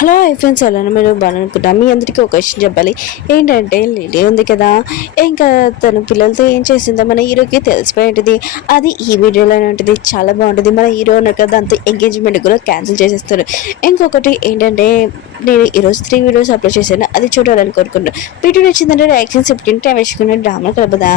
Hello friends ఎలా మీరు బాగానుకుంటా మీ అందరికీ ఒక విషయం చెప్పాలి. ఏంటంటే లిలీ ఉంది కదా, ఇంకా తన పిల్లలతో ఏం చేసిందో మన హీరోకి తెలిసిపోయింటుంది. అది ఈ వీడియోలోనే ఉంటుంది. చాలా బాగుంటుంది. మన హీరో ఉన్నారు కదా, దాంతో ఎంగేజ్మెంట్ కూడా క్యాన్సిల్ చేసేస్తారు. ఇంకొకటి ఏంటంటే నేను ఈరోజు 3 వీడియోస్ అప్లోడ్ చేశాను, అది చూడాలని కోరుకుంటున్నాను. వీడియో నచ్చిందంటే రియాక్షన్స్ ఇప్పుడు టైం వేసుకున్న డ్రామా కలపదా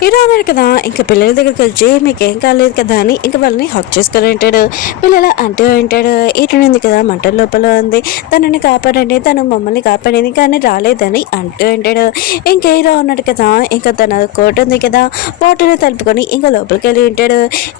హీరో అన్నాడు కదా, ఇంకా పిల్లల దగ్గరికి వచ్చి మీకేం కాలేదు కదా అని ఇంకా వాళ్ళని హక్ చేసుకొని ఉంటాడు. పిల్లల అంటూ ఉంటాడు, ఇటునుంది కదా మంటల లోపల ఉంది, తనని కాపాడండి, తను మమ్మల్ని కాపాడింది కానీ రాలేదని అంటూ ఉంటాడు. ఇంకా హీరో ఉన్నాడు కదా, ఇంకా తన కోట్ ఉంది కదా, వాటర్ని తలుపుకొని ఇంకా లోపలికి వెళ్ళి ఉంటాడు.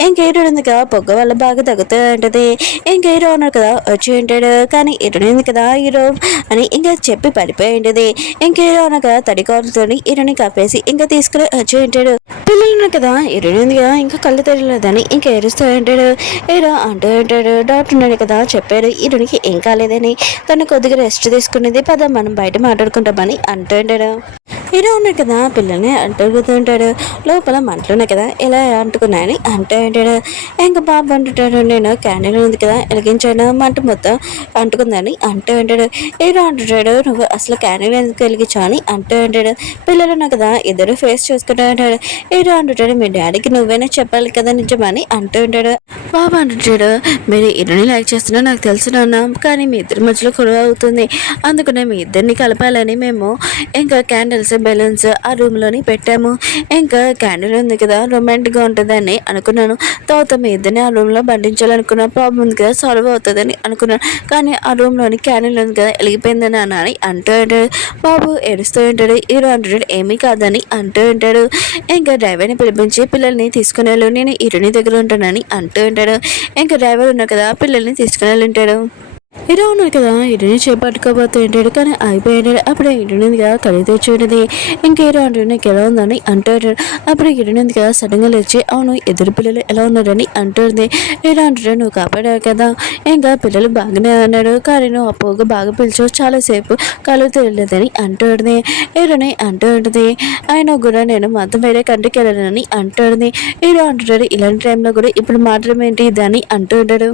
ఇంకా హీరో ఉంది కదా, పొగ్గ వల్ల బాగా తగ్గుతూ ఉంటుంది. ఇంకా హీరో ఉన్నాడు కదా వచ్చి ఉంటాడు, కానీ ఇటునుంది కదా హీరో అని ఇంకా చెప్పి పడిపోయి ఉంటుంది. ఇంకా హీరో ఉన్నాడు కదా తడి కాలుతో హీరోని కప్పేసి ఇంకా తీసుకుని వచ్చి ఉంటాడు. పిల్లలు కదా ఎరుడింది కదా, ఇంకా కళ్ళు తెరలేదని ఇంకా ఏడుస్తూ ఉంటాడు. ఏడో అంటూ ఉంటాడు, డాక్టర్ ఉన్నాడు కదా చెప్పాడు ఈరునికి ఏం కాలేదని, తను కొద్దిగా రెస్ట్ తీసుకునేది, పద మనం బయట మాట్లాడుకుంటామని అంటూ ఉంటాడు. హీరో ఉన్నాడు కదా పిల్లల్ని అంటుకుతూ ఉంటాడు. లోపల మంటలు ఉన్నాయి కదా ఎలా అంటుకున్నాయని అంటూ ఉంటాడు. ఇంకా బాబు అంటుంటాడు, నేను క్యాండిల్ ఉంది కదా వెలిగించాను, మంట మొత్తం అంటుకుందని అంటూ ఉంటాడు. హీరో అంటుంటాడు, నువ్వు అసలు క్యాండిల్ ఎందుకు వెలిగించావు అని అంటూ ఉంటాడు. పిల్లలు ఉన్నాయి కదా ఇద్దరు ఫేస్ చూసుకుంటూ ఉంటాడు. హీరో అంటుంటాడు, మీ డాడీకి నువ్వేనా చెప్పాలి కదా నిజమని అంటూ ఉంటాడు. బాబు అంటుంటాడు, మీరు ఇరుని లైక్ చేస్తున్నా నాకు తెలుసున్నా, కానీ మీ ఇద్దరి మధ్యలో గొడవ అవుతుంది, అందుకనే మీ ఇద్దరిని కలపాలని మేము ఇంకా క్యాండిల్స్ బెలూన్స్ ఆ రూమ్లోని పెట్టాము. ఇంకా క్యాండిల్ ఉంది కదా రొమాంటిక్గా ఉంటుందని అనుకున్నాను, తర్వాత మీ ఇద్దరిని ఆ రూమ్లో బంధించాలనుకున్న ప్రాబ్లం ఉంది కదా సాల్వ్ అవుతుందని అనుకున్నాను, కానీ ఆ రూమ్లోని క్యాండిల్ ఉంది కదా వెలిగిపోయిందని అని అంటూ ఉంటాడు. బాబు ఏడుస్తూ ఉంటాడు. హీరో అంటాడు, ఏమీ కాదని అంటూ ఉంటాడు. ఇంకా డ్రైవర్ని పిలిపించి పిల్లల్ని తీసుకుని వెళ్ళు, నేను హీరోని దగ్గర ఉంటానని అంటూ ఉంటాడు. ఇంకా డ్రైవర్ ఉన్నాడు కదా పిల్లల్ని తీసుకుని వెళ్ళి ఉంటాడు. హీరో ఉన్నాడు కదా హీరోని చేపట్టుకోబోతూ ఉంటాడు, కానీ అయిపోయాడు. అప్పుడు హీరోని కదా కళ్ళు తెచ్చుంటుంది. ఇంకా హీరో అంటాడు, నీకు ఎలా ఉందని అంటూ ఉంటాడు. అప్పుడు హీరోని కదా సడన్గా లేచి, అవును ఎదురు పిల్లలు ఎలా ఉన్నారని అంటుంది. హీరో అంటాడు, నువ్వు కాపాడావు కదా, ఇంకా పిల్లలు బాగానే అన్నాడు, కానీ నువ్వు అప్పుగా బాగా పిలిచావు, చాలాసేపు కళ్ళు తెలియలేదని అంటుంది. హీరోని అంటూ ఉంటుంది, ఆయన కూడా నేను మాత్రం వేరే కంట్రీకి వెళ్ళానని అంటుంది. హీరో అంటున్నాడు, ఇలాంటి టైంలో కూడా ఇప్పుడు మాత్రం ఏంటి ఇదని అంటూ ఉంటాడు.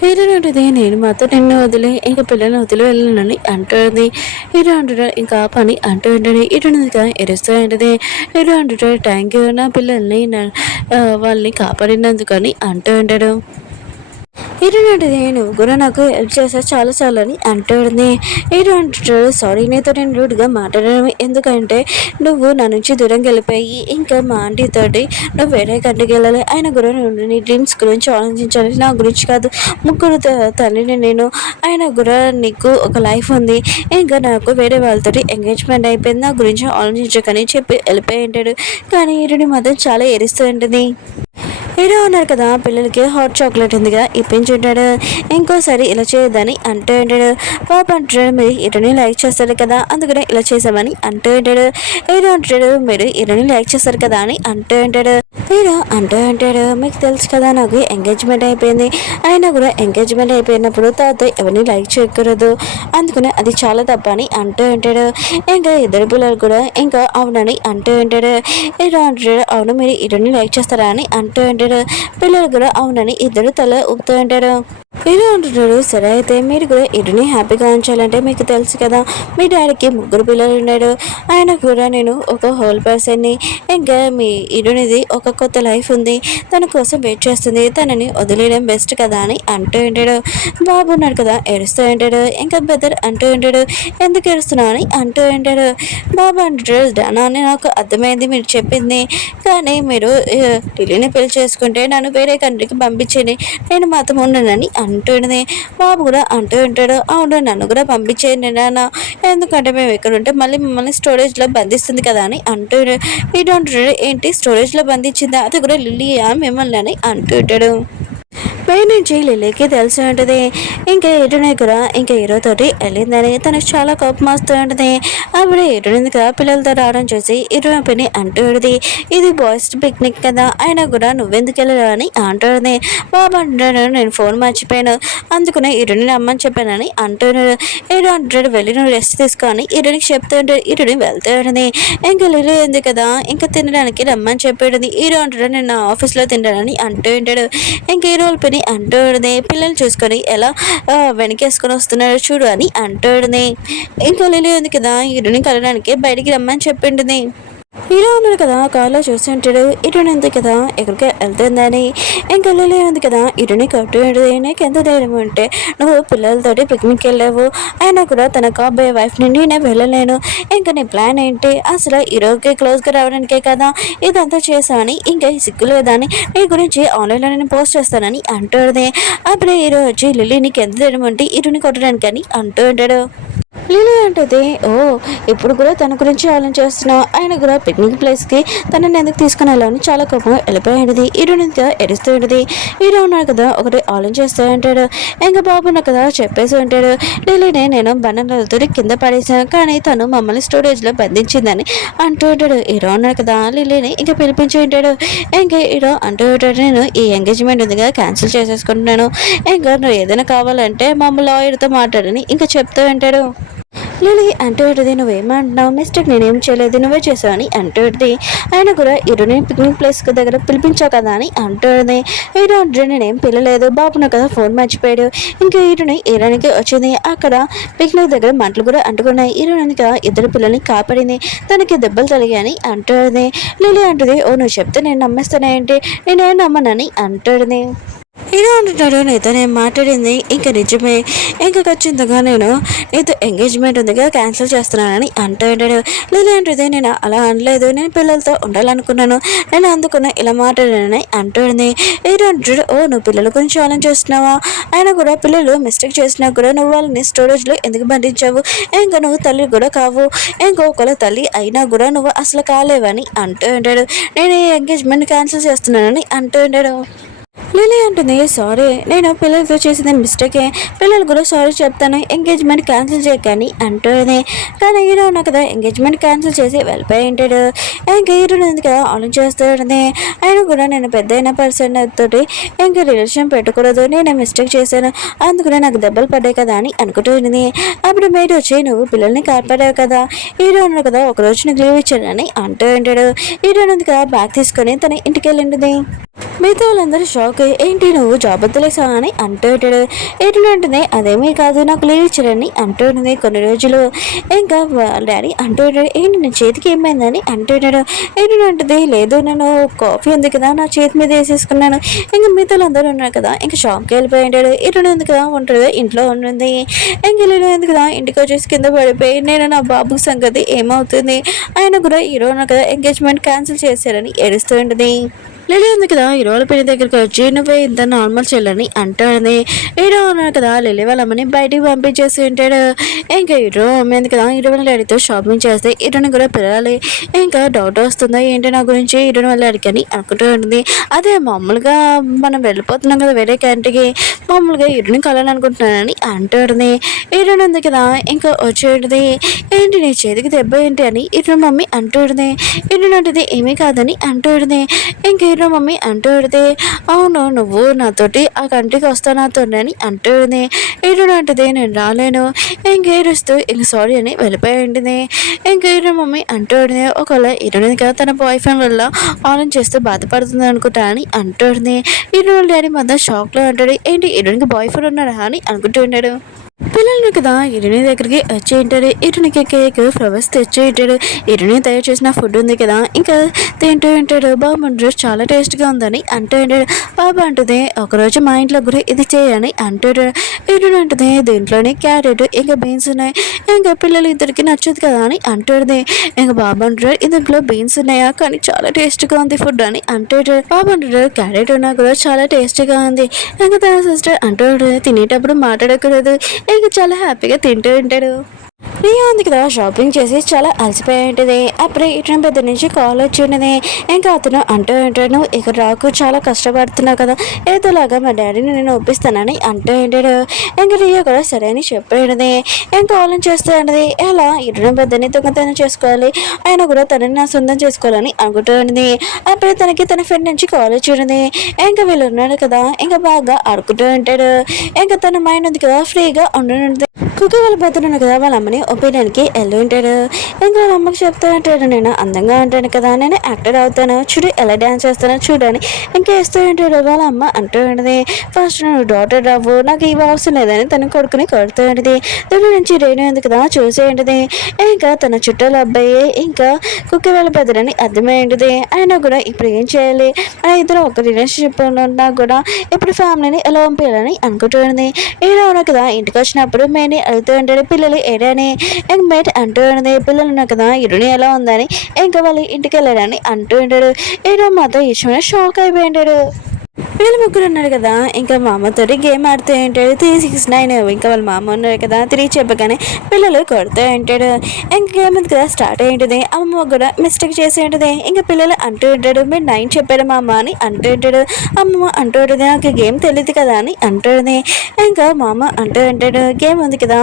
హీరో అంటుంది, నేను మాత్రం నిన్ను వదిలి ఇంకా పిల్లల్ని వదిలి వెళ్ళానని అంటుంది. హీరో అంటాడు, ఇంకా పని అంటూ ఉంటుంది. ఇటు ఎరుస్తూ ఉంటుంది. హీరో అంటాడు, థ్యాంక్ యూ నా పిల్లల్ని వాళ్ళని కాపాడినందుకని అంటూ ఉంటాడు. ఏంటంటే నువ్వు కూడా నాకు హెల్ప్ చేసా చాలా అని అంటుంది. ఏంటంటాడు, సారీ నీతో నేను రూడ్గా మాట్లాడడం, ఎందుకంటే నువ్వు నా నుంచి దూరంగా వెళ్ళిపోయి ఇంకా మా ఆంటీతోటి నువ్వు వేరే కంటికి వెళ్ళాలి, ఆయన కూడా నువ్వు నీ డ్రీమ్స్ గురించి ఆలోచించాలి, నా గురించి కాదు, ముగ్గురు తల్లిని నేను, ఆయన కూడా నీకు ఒక లైఫ్ ఉంది, ఇంకా నాకు వేరే వాళ్ళతోటి ఎంగేజ్మెంట్ అయిపోయింది, నా గురించి ఆలోచించకని చెప్పి వెళ్ళిపోయి ఉంటాడు. కానీ ఈరుని మాత్రం చాలా ఏడుస్తూ ఉంటుంది. హీరో ఉన్నారు కదా పిల్లలకి హాట్ చాక్లెట్ ఉంది కదా ఇప్పించుంటాడు. ఇంకోసారి ఇలా చేయొద్దని అంటూ ఉంటాడు. పాప అంటాడు, మీరు హీరోని లైక్ చేస్తారు కదా అందుకనే ఇలా చేసామని అంటూ ఉంటాడు. హీరో అంటాడు, మీరు హీరోని లైక్ చేస్తారు కదా అని అంటూ ఉంటాడు. హీరో అంటూ ఉంటాడు, మీకు తెలుసు కదా నాకు ఎంగేజ్మెంట్ అయిపోయింది, అయినా కూడా ఎంగేజ్మెంట్ అయిపోయినప్పుడు తర్వాత ఎవరిని లైక్ చేయకూడదు, అందుకనే అది చాలా తప్ప అని అంటూ ఉంటాడు. ఇంకా ఇద్దరు పిల్లలు కూడా ఇంకా అవునని అంటూ ఉంటాడు. హీరో అంటాడు, అవును మీరు హీరోని లైక్ చేస్తారా అని అంటూ ఉంటాడు. పిల్లలు కూడా అవునని ఇద్దరు తల ఊపుతూ ఉంటారు. హీరో అంటున్నాడు, సరే అయితే మీరు కూడా హీరోని హ్యాపీగా ఉంచాలంటే మీకు తెలుసు కదా మీ డాడీకి 3 పిల్లలు ఉన్నాడు, ఆయన కూడా నేను ఒక హోల్ పర్సన్ని, ఇంకా మీ హీరోనిది ఒక కొత్త లైఫ్ ఉంది, తన కోసం వెయిట్ చేస్తుంది, తనని వదిలేయడం బెస్ట్ కదా అని అంటూ ఉంటాడు. బాబు ఉన్నాడు కదా ఏడుస్తూ ఉంటాడు. ఇంకా బెదర్ అంటూ ఉంటాడు, ఎందుకు ఏడుస్తున్నావు అని అంటూ ఉంటాడు. బాబు అంటాడు, డానా అని నాకు అర్థమైంది మీరు చెప్పింది, కానీ మీరు ఢిల్లీని పెళ్లి చేసుకుంటే నన్ను వేరే కంట్రీకి పంపించేది, నేను మాత్రం ఉండనని అంటుంది. బాబు కూడా అంటూ ఉంటాడు, అవును నన్ను కూడా పంపించేయండి నాన్న, ఎందుకంటే మేము ఇక్కడ ఉంటే మళ్ళీ మిమ్మల్ని స్టోరేజ్లో బంధిస్తుంది కదా అని అంటూ ఇటు ఏంటి స్టోరేజ్లో బంధించిందా, అది కూడా లిల్లీయా మిమ్మల్ని అని అంటుంటాడు. పై నుంచి లిల్లీకి తెలిసి ఉంటుంది ఇంకా ఎటునే కూడా ఇంకా హీరోతోటి వెళ్ళిందని తనకు చాలా కోపం వస్తూ ఉంటుంది. అప్పుడు ఎటునింది కదా పిల్లలతో రావడం చూసి ఇరుని పని అంటుంది, ఇది బాయ్స్ పిక్నిక్ కదా అయినా కూడా నువ్వెందుకు వెళ్ళరా అని అంటుంది. బాబు అంటున్నాడు, నేను ఫోన్ మర్చిపోయాను అందుకనే ఇరుని రమ్మని చెప్పానని అంటున్నాడు. ఇరు అంటున్నాడు, వెళ్ళి నువ్వు రెస్ట్ తీసుకొని ఇరునికి చెప్తుంటాడు. ఇరుని వెళ్తూ ఉంటుంది. ఇంకా లిల్లీ ఉంది కదా ఇంకా తినడానికి రమ్మని చెప్పాడు. హీరో అంటాడు, నేను నా ఆఫీస్లో తింటానని అంటూ ఉంటాడు. ఇంకా హీరో పిని అంటూ ఉంటుంది. పిల్లలు చూసుకొని ఎలా వెనకేసుకొని వస్తున్నారో చూడు అని అంటూ ఉంటుంది. ఇంకా లిలీ ఉంది కదా హీరోని కలవడానికి బయటికి రమ్మని చెప్పింటుంది. హీరో ఉన్నాడు కదా కారులో చూసి ఉంటాడు. ఇటుని ఉంది కదా ఎక్కడికి వెళ్తుందని. ఇంకా లిలీ ఉంది కదా ఇటుని కట్టు నీకు ఎంత ధైర్యం ఉంటే నువ్వు పిల్లలతోటి పిక్నిక్ వెళ్ళావు, అయినా కూడా తన కాబోయే వైఫ్ నుండి నేను వెళ్ళలేను, ఇంకా నీ ప్లాన్ ఏంటి, అసలు హీరోకి క్లోజ్గా రావడానికే కదా ఇదంతా చేసావని, ఇంకా సిగ్గులేదని నీ గురించి ఆన్లైన్లో నేను పోస్ట్ చేస్తానని అంటుంది. అప్పుడే హీరో వచ్చి లిలీ నీకు ఎంత ధైర్యం ఉంటే ఇటుని కొట్టడానికి అని అంటూ ఉంటాడు. లిలీ అంటది, ఓ ఇప్పుడు కూడా తన గురించి ఆలోచిస్తున్నావు, ఆయన కూడా పిక్నిక్ ప్లేస్కి తనని ఎందుకు తీసుకుని వెళ్ళాలని చాలా కోపంగా వెళ్ళిపోయింది. ఇరునితో ఎడుస్తూ ఉంటుంది. హీరో ఉన్నాడు కదా ఒకటి ఆలోచిస్తూ ఉంటాడు. ఇంకా బాబున్న కదా చెప్పేసి ఉంటాడు, లిలీనే నేను బండలతో కింద పడేసాను కానీ తను మమ్మల్ని స్టోరేజ్లో బంధించిందని అంటూ ఉంటాడు. హీరో ఉన్నాడు కదా లిలీని ఇంకా పిలిపించి ఉంటాడు. ఇంకా హీరో అంటూ ఉంటాడు, నేను ఈ ఎంగేజ్మెంట్ ఉందిగా క్యాన్సిల్ చేసేసుకుంటున్నాను, ఇంకా నువ్వు ఏదైనా కావాలంటే మా లాయర్తో మాట్లాడని ఇంకా చెప్తూ ఉంటాడు. లిలీ అంటూ ఉంటుంది, నువ్వేమంటున్నావు, మిస్టేక్ నేనేం చేయలేదు నువ్వే చేసావు అని అంటుంది. ఆయన కూడా హీరోని పిక్నిక్ ప్లేస్ దగ్గర పిలిపించావు కదా అని అంటుంది. హీరో అంటే నేనేం పిల్లలేదు, బాబున కదా ఫోన్ మర్చిపోయాడు. ఇంకా హీరోనికి వచ్చింది. అక్కడ పిక్నిక్ దగ్గర మంటలు కూడా అంటుకున్నాయి. హీరోని కదా ఇద్దరు పిల్లల్ని కాపాడింది, తనకి దెబ్బలు తలిగాయని అంటుంది. లిలీ అంటుంది, ఓ నువ్వు చెప్తే నేను నమ్మేస్తానే ఏంటి, నేనేం నమ్మనని అంటుంది. హీరో అంటున్నాడు, నీతో నేను మాట్లాడింది ఇంకా నిజమే, ఇంకా ఖచ్చితంగా నేను నీతో ఎంగేజ్మెంట్ ఉందిగా క్యాన్సిల్ చేస్తున్నానని అంటూ ఉంటాడు. లిలీ అంటుంది, నేను అలా అనలేదు, నేను పిల్లలతో ఉండాలనుకున్నాను, నేను అందుకున్న ఇలా మాట్లాడానని అంటుంది. హీరో అంటాడు, ఓ నువ్వు పిల్లల గురించి ఆలోచిస్తున్నావా, అయినా కూడా పిల్లలు మిస్టేక్ చేసినా కూడా నువ్వు వాళ్ళని స్టోరేజ్లో ఎందుకు బంధించావు, ఇంకా నువ్వు తల్లి కూడా కావు, ఇంకొకళ్ళ తల్లి అయినా కూడా నువ్వు అసలు కాలేవని అంటూ ఉంటాడు. నేను ఈ ఎంగేజ్మెంట్ క్యాన్సిల్ చేస్తున్నానని అంటూ ఉంటాడు. లిలీ అంటుంది, సారీ నేను పిల్లలతో చేసిన మిస్టేకే, పిల్లలు కూడా సారీ చెప్తాను, ఎంగేజ్మెంట్ క్యాన్సిల్ చేయకని అంటుంది. కానీ హీరో ఉన్నా కదా ఎంగేజ్మెంట్ క్యాన్సిల్ చేసి వెళ్ళిపోయి ఉంటాడు. ఇంకా హీరో ఉంది కదా ఆలోచిస్తూ ఉంటుంది. ఆయన కూడా నేను పెద్ద అయిన పర్సన్ తోటి ఇంకా రిలేషన్ పెట్టకూడదు, నేను మిస్టేక్ చేశాను, అందుకనే నాకు దెబ్బలు పడ్డాయి కదా అని అనుకుంటుంది. అప్పుడు మేడ్ వచ్చి నువ్వు పిల్లల్ని కాపాడావు కదా, హీరో ఉన్నా కదా ఒకరోజు నీకు లీవ్ ఇచ్చానని అంటూ ఉంటాడు. హీరో ఉంది కదా బ్యాగ్ తీసుకొని తన ఇంటికి వెళ్ళింటుంది. మిగతా వాళ్ళందరూ షాక్, ఏంటి నువ్వు జాబ్ వద్దలేసావా అని అంటూ ఉంటాడు. ఏంటంటుంది, అదేమీ కాదు నాకు లీవ్ ఇచ్చారని అంటూ ఉంటుంది. కొన్ని రోజులు ఇంకా డాడీ అంటూ ఉంటాడు, ఏంటి నా చేతికి ఏమైందని అంటూ ఉంటాడు. ఏంటంటుంది, లేదు నేను కాఫీ ఉంది కదా నా చేతి మీద వేసేసుకున్నాను, ఇంకా మిగతా అందరూ ఉన్నారు కదా ఇంకా షాప్కి వెళ్ళిపోయి ఉంటాడు. ఇటు ఉంది కదా ఉంటుంది ఇంట్లో ఉంటుంది. ఇంక ఇల్లు ఉంది కదా ఇంటికి వచ్చేసి కింద పడిపోయి నేను నా బాబు సంగతి ఏమవుతుంది, ఆయన కూడా హీరో ఉన్నారు కదా ఎంగేజ్మెంట్ క్యాన్సిల్ చేశారని ఏడుస్తూ ఉంటుంది. లిలీ ఉంది కదా హీరోల పెళ్లి దగ్గరికి వచ్చి నువ్వే ఇంత నార్మల్ చెల్లని అంటాడని. హీరో ఉన్నారు కదా లిలీ వాళ్ళ అమ్మని బయటికి పంపించేసి ఉంటాడు. ఇంకా హీరో అమ్మేంది కదా హీరో వాళ్ళ డాడీతో షాపింగ్ చేస్తే హీరోని కూడా పిలవాలి, ఇంకా డౌట్ వస్తుందా ఏంటి నా గురించి హీరోని వాళ్ళ డాడీకి అని అనుకుంటూ ఉంటుంది. అదే మామూలుగా మనం వెళ్ళిపోతున్నాం కదా వేరే క్యాంటీకి, మామూలుగా హీరోని కలాలనుకుంటున్నానని అంటుంది. హీరోని ఉంది కదా ఇంకా వచ్చేది, ఏంటి నీ చేతికి దెబ్బ ఏంటి అని హీరో మమ్మీ అంటుంది. హీరోని అంటే ఏమీ కాదని అంటుంది. ఇంకా హీరో మమ్మీ అంటుంది, అవును నువ్వు నాతోటి ఆ కంట్రీకి వస్తా నాతోని అంటుంది. హీరో అంటుంది, నేను రాలేను, ఇంక ఏడుస్తూ ఇంక సారీ అని వెళ్ళిపోయి ఉంటుంది. ఇంకా హీరో మమ్మీ అంటుంది, ఒకవేళ హీరోని కదా తన బాయ్ ఫ్రెండ్ వల్ల ఆన్ చేస్తూ బాధపడుతుంది అనుకుంటా అని అంటుంది. హీరో డాడీ మాత్రం షాక్లో అంటాడు, ఏంటి హీరోనికి బాయ్ ఫ్రెండ్ ఉన్నాడా అని అనుకుంటూ ఉంటాడు. పిల్లల్ని కదా ఇరుని దగ్గరికి వచ్చి ఉంటాడు. ఇరునికి కేక్ ఫ్లవర్స్ తెచ్చి ఉంటాడు. ఇరుని తయారు చేసిన ఫుడ్ ఉంది కదా ఇంకా తింటూ ఉంటాడు. బాబు చాలా టేస్ట్గా ఉందని అంటూ ఉంటాడు. బాబు అంటుంది, ఒకరోజు మా ఇంట్లో కూడా ఇది చేయని అంటాడు. ఇరుని అంటుంది, దీంట్లోని క్యారెట్ ఇంకా బీన్స్ ఉన్నాయి, ఇంకా పిల్లలు ఇద్దరికి నచ్చదు కదా అని అంటుంది. ఇంకా బాబు అంటాడు, ఇందులో బీన్స్ ఉన్నాయా కానీ చాలా టేస్ట్గా ఉంది ఫుడ్ అని అంటాడు. బాబు అంటాడు, క్యారెట్ ఉన్నా కూడా చాలా టేస్ట్గా ఉంది. ఇంకా తన సిస్టర్ అంటాడు, తినేటప్పుడు మాట్లాడకూడదు, ఇంకా చాలా హ్యాపీగా తింటూ ఉంటాడు. రియా ఉంది కదా షాపింగ్ చేసి చాలా అలసిపోయి ఉంటుంది. అప్పుడే ఇటు పెద్ద నుంచి కాల్ వచ్చి ఉన్నది. ఇంకా అతను అంటూ ఉంటాడు, ఇక్కడ రాకు చాలా కష్టపడుతున్నావు కదా, ఏదోలాగా మా డాడీని నేను ఒప్పిస్తానని అంటూ ఉంటాడు. ఇంకా రియా కూడా సరే అని చెప్పేది. ఇంకా కాలం చేస్తూ ఉంటుంది, ఎలా ఇటు పెద్దని దొంగతనం చేసుకోవాలి, ఆయన కూడా తనని నా సొంతం చేసుకోవాలని అనుకుంటూ ఉంటుంది. అప్పుడే తనకి తన ఫ్రెండ్ నుంచి కాల్ వచ్చి ఉన్నది. ఇంకా వీళ్ళు ఉన్నాడు కదా ఇంకా బాగా ఆడుకుంటూ ఉంటాడు. ఇంకా తన మైండ్ ఉంది కదా ఫ్రీగా ఉండుంటుంది. కుకి వాళ్ళ పెద్దలు కదా వాళ్ళ అమ్మని ఒపీనియన్కి వెళ్ళి ఉంటాడు. ఇంకా వాళ్ళ అమ్మకి చెప్తా ఉంటాడు, నేను అందంగా ఉంటాను కదా, నేను యాక్టర్ అవుతాను చూడు, ఎలా డ్యాన్స్ చేస్తానో చూడని ఇంకా వేస్తూ ఉంటాడు. వాళ్ళ అమ్మ అంటూ ఉంటుంది, ఫస్ట్ నువ్వు డాక్టర్ రావు, నాకు ఇవి అవసరం లేదని తన కొడుకుని కొడుతూ ఉంటుంది. దాని నుంచి రేణు ఉంది కదా చూసేయండిది. ఇంకా తన చుట్టాల అబ్బాయి ఇంకా కుక్కి వాళ్ళ పెద్దలని అర్థమైంటిది. అయినా కూడా ఇప్పుడు ఏం చేయాలి, మన ఇద్దరు ఒక రిలేషన్షిప్ ఉన్నా కూడా ఇప్పుడు ఫ్యామిలీని ఎలా పంపించాలని అనుకుంటూ ఉంది. ఏదో కదా ఇంటికి వచ్చినప్పుడు మేని అడుగుతూ ఉంటాడు, పిల్లలు ఏడని ఇంక మేట్ అంటూ ఉన్నది, పిల్లలు ఉన్నా కదా ఇరుని ఎలా ఉందని ఇంకా వాళ్ళు ఇంటికి వెళ్ళారని అంటూ ఉంటాడు. ఏదో మాతో ఇష్టమైన షాక్ అయిపోయింటాడు. వీళ్ళు ముగ్గురు ఉన్నారు కదా, ఇంకా మా అమ్మతో గేమ్ ఆడుతూ ఉంటాడు 369. ఇంకా వాళ్ళ మామ ఉన్నారు కదా 3 చెప్పగానే పిల్లలు కొడుతూ ఉంటాడు. ఇంకా గేమ్ ఉంది కదా స్టార్ట్ అయ్యింటుంది. అమ్మ కూడా మిస్టేక్ చేసి ఉంటుంది. ఇంకా పిల్లలు అంటూ ఉంటాడు, మీరు 9 చెప్పారు మా అమ్మ అని అంటూ ఉంటాడు. అమ్మ అంటూ ఉంటుంది, నాకు గేమ్ తెలియదు కదా అని అంటుంది. ఇంకా మా అమ్మ అంటూ ఉంటాడు, గేమ్ ఉంది కదా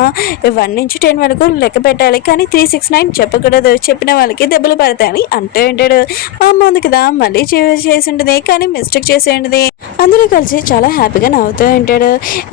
1 నుంచి 10 వరకు లెక్క పెట్టాలి, కానీ 369 చెప్పకూడదు, చెప్పిన వాళ్ళకి దెబ్బలు పడతాయని అంటూ ఉంటాడు. మా అమ్మ ఉంది కదా మళ్ళీ చేసి ఉంటుంది, కానీ మిస్టేక్ చేసి ఉంటుంది. అందరూ కలిసి చాలా హ్యాపీగా నవ్వుతూ ఉంటాడు.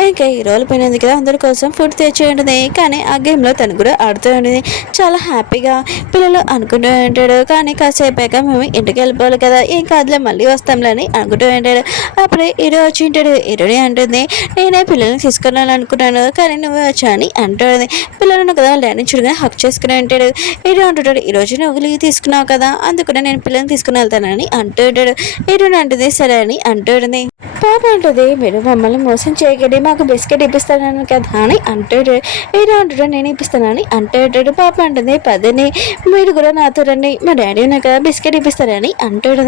ఇంకా ఈ రోజు పోయినది కదా అందరి కోసం ఫుడ్ తెచ్చి ఉంటుంది, కానీ ఆ గేమ్లో తను కూడా ఆడుతూ ఉంటుంది. చాలా హ్యాపీగా పిల్లలు అనుకుంటూ ఉంటాడు. కానీ కాసేపాక మేము ఇంటికి వెళ్ళిపోవాలి కదా, ఏం కాదులే మళ్ళీ వస్తాంలే అని అనుకుంటూ ఉంటాడు. అప్పుడే హీరో వచ్చి ఉంటాడు. హీరోని అంటుంది, నేనే పిల్లల్ని తీసుకున్నాను అనుకున్నాను, కానీ నువ్వే వచ్చా అని అంటుంది. పిల్లలను కదా ల్యాండ్ చూడగా హక్ చేసుకుని ఉంటాడు. హీరో అంటుంటాడు, ఈరోజు నువ్వు లీవ్ తీసుకున్నావు కదా, అందుకనే నేను పిల్లల్ని తీసుకుని వెళ్తానని అంటూ ఉంటాడు. హీరోని అంటుంది సరే అని అంటుంది. పాప అంటుంది, మీరు మమ్మల్ని మోసం చేయకండి, మాకు బిస్కెట్ ఇప్పిస్తానని కదా అని అంటాడు. ఏదో అంటాడు, నేను ఇప్పిస్తానని అంటాడు. పాప అంటుంది, పదని మీరు కూడా నాతో రండి, మా డాడీ ఉన్నా కదా బిస్కెట్ ఇప్పిస్తారని అంటాడు.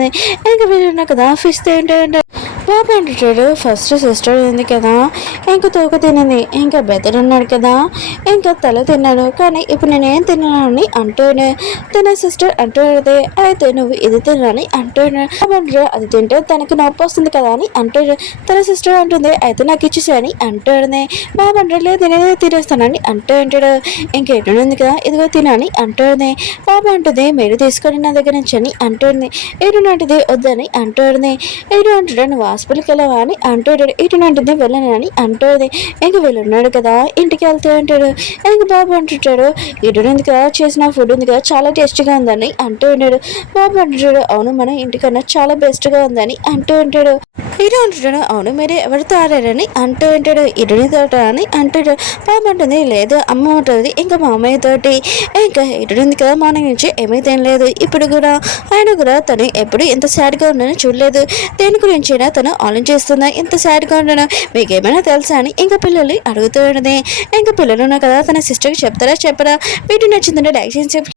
ఇంకా మీరు ఉన్నా కదా ఫిష్ ఏంటంటే పాప అంటాడు, ఫస్ట్ సిస్టర్ ఉంది కదా ఇంకా తోక తినింది, ఇంకా బెదర్ ఉన్నాడు కదా ఇంకా తల తిన్నాడు, కానీ ఇప్పుడు నేనేం తిన్నానని అంటాడు. తన సిస్టర్ అంటాడు, అయితే నువ్వు ఇది తినని అంటాడు. అది తింటే తనకి నొప్పి వస్తుంది కదా అని అంటాడు. తన సిస్టర్ అంటుంది, అయితే నాకు ఇచ్చేసాని అంటాడు. బాబు అంటాడు, లేదు నేనే తినేస్తానని అంటూ ఉంటాడు. ఇంకేటుంది కదా ఇదిగో తినని అంటాడు. బాబు అంటుంది, మీరు తీసుకొని నా దగ్గర నుంచి అని అంటుంది. ఏడునంటిది వద్దని అంటాడు. ఏడు అంటాడు, నువ్వు హాస్పిటల్కి వెళ్ళవా అని అంటాడు. ఇటునంటుంది వెళ్ళను అని అంటుంది. ఇంక వెళ్ళున్నాడు కదా ఇంటికి వెళ్తూ ఉంటాడు. ఇంక బాబు అంటుంటాడు, ఇటునుంది కదా చేసిన ఫుడ్ ఉంది కదా చాలా టేస్టీగా ఉందని అంటూ ఉంటాడు. బాబు అంటుంటాడు, అవును మన ఇంటికన్నా చాలా బెస్ట్గా ఉందని అంటూ ఉంటాడు. హీరో అంటుంటాడు, అవును మీరు ఎవరితో ఆడారని అంటూ ఉంటాడు. ఇటునితోట అని అంటాడు. బాబు అంటుంది, లేదు అమ్మ ఉంటుంది ఇంకా మా అమ్మాయి తోటి. ఇంకా ఇటునింది కదా మార్నింగ్ నుంచి ఏమీ తినలేదు, ఇప్పుడు కూడా ఆయన కూడా తను ఎప్పుడు ఎంత సాడ్గా ఉండని చూడలేదు, దేని గురించైనా తను ఆలోచిస్తుందా ఎంత సాడ్గా ఉండను మీకేమైనా తెలుసా అని ఇంకా పిల్లలు అడుగుతూ ఉండదు. ఇంకా పిల్లలు ఉన్నా కదా తన సిస్టర్కి చెప్తారా చెప్పరా, వీటి నచ్చిందంటే డైరెక్షన్